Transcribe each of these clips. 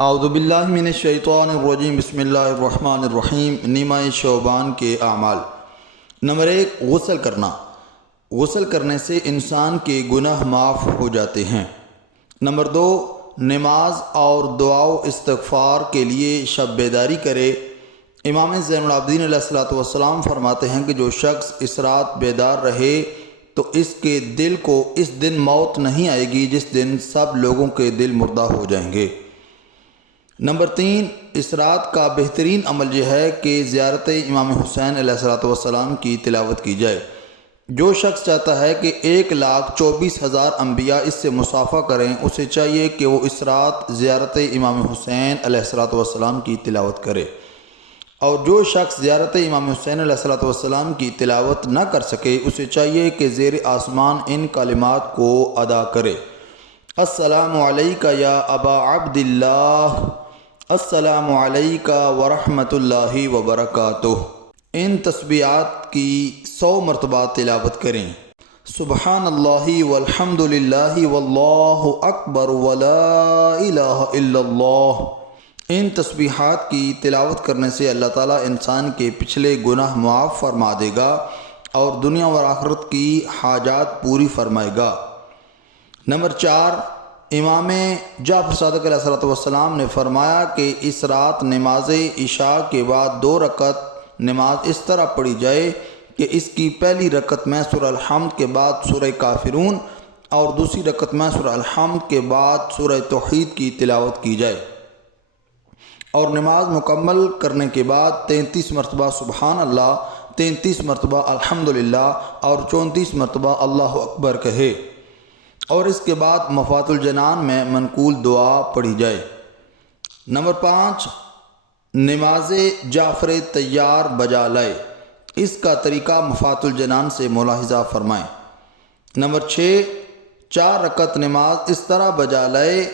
اعوذ باللہ من الشیطان الرجیم، بسم اللہ الرحمن الرحیم۔ نیمہ شعبان کے اعمال۔ نمبر 1، غسل کرنا۔ غسل کرنے سے انسان کے گناہ معاف ہو جاتے ہیں۔ نمبر 2، نماز اور دعا و استغفار کے لیے شب بیداری کرے۔ امام زین العابدین علیہ الصلوۃ والسلام فرماتے ہیں کہ جو شخص اس رات بیدار رہے تو اس کے دل کو اس دن موت نہیں آئے گی جس دن سب لوگوں کے دل مردہ ہو جائیں گے۔ نمبر 3، اس رات کا بہترین عمل یہ ہے کہ زیارت امام حسین علیہ الصلوۃ والسلام کی تلاوت کی جائے۔ جو شخص چاہتا ہے کہ 1,24,000 انبیاء اس سے مصافحہ کریں، اسے چاہیے کہ وہ اس رات زیارت امام حسین علیہ الصلوۃ والسلام کی تلاوت کرے، اور جو شخص زیارت امام حسین علیہ الصلوۃ والسلام کی تلاوت نہ کر سکے اسے چاہیے کہ زیر آسمان ان کلمات کو ادا کرے: السلام علیکہ یا ابا عبداللہ، السلام علیکہ ورحمۃ اللہ وبرکاتہ۔ ان تسبیحات کی 100 مرتبہ تلاوت کریں۔ سبحان اللہ والحمد للہ واللہ اکبر ولا الہ الا اللہ۔ ان تسبیحات کی تلاوت کرنے سے اللہ تعالیٰ انسان کے پچھلے گناہ معاف فرما دے گا اور دنیا و آخرت کی حاجات پوری فرمائے گا۔ نمبر 4، امام جعفر صادق علیہ الصلوۃ والسلام نے فرمایا کہ اس رات نماز عشاء کے بعد 2 رکعت نماز اس طرح پڑھی جائے کہ اس کی پہلی رکعت میں سورہ الحمد کے بعد سورہ کافرون اور دوسری رکعت میں سورہ الحمد کے بعد سورہ توحید کی تلاوت کی جائے، اور نماز مکمل کرنے کے بعد 33 مرتبہ سبحان اللہ، 33 مرتبہ الحمدللہ اور 34 مرتبہ اللہ اکبر کہے، اور اس کے بعد مفات الجنان میں منقول دعا پڑھی جائے۔ نمبر 5، نماز جعفر طیار بجا لائے۔ اس کا طریقہ مفات الجنان سے ملاحظہ فرمائیں۔ نمبر 6، 4 رکعت نماز اس طرح بجا لائے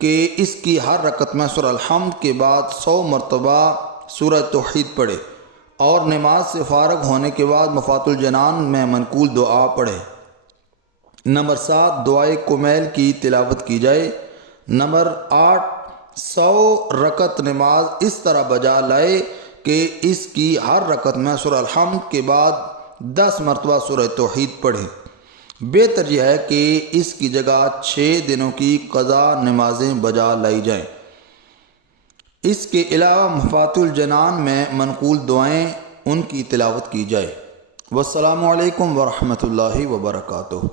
کہ اس کی ہر رکعت میں سورہ الحمد کے بعد 100 مرتبہ سورہ توحید پڑھے، اور نماز سے فارغ ہونے کے بعد مفات الجنان میں منقول دعا پڑھے۔ نمبر 7، دعائے کمیل کی تلاوت کی جائے۔ نمبر 8، 100 رکعت نماز اس طرح بجا لائے کہ اس کی ہر رکعت میں سورہ الحمد کے بعد 10 مرتبہ سورہ توحید پڑھے۔ بہتر یہ ہے کہ اس کی جگہ 6 دنوں کی قضا نمازیں بجا لائی جائیں۔ اس کے علاوہ مفات الجنان میں منقول دعائیں ان کی تلاوت کی جائے۔ والسلام علیکم ورحمۃ اللہ وبرکاتہ۔